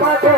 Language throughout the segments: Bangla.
পাঠ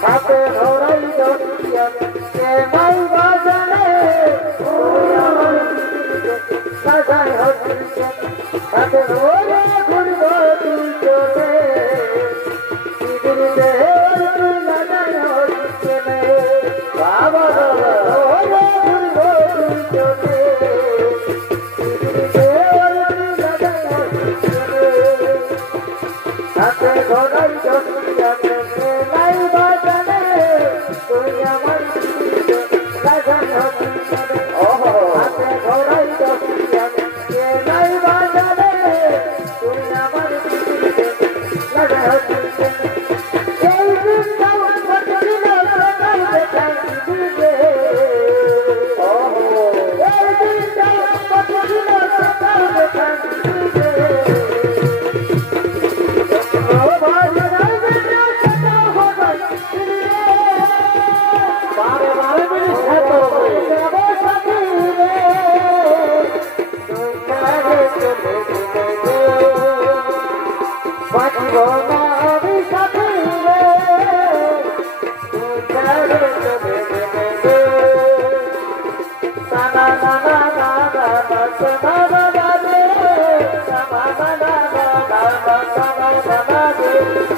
সাথে ধরাই দরিয়া Deus.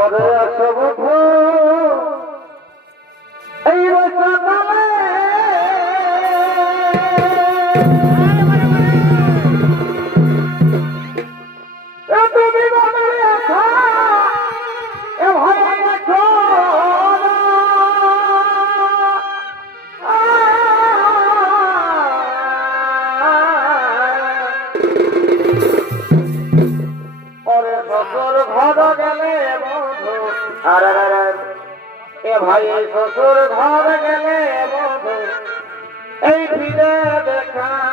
ওরে ভাই শ্বশুর ঘর গেলে এই ফিরে দেখা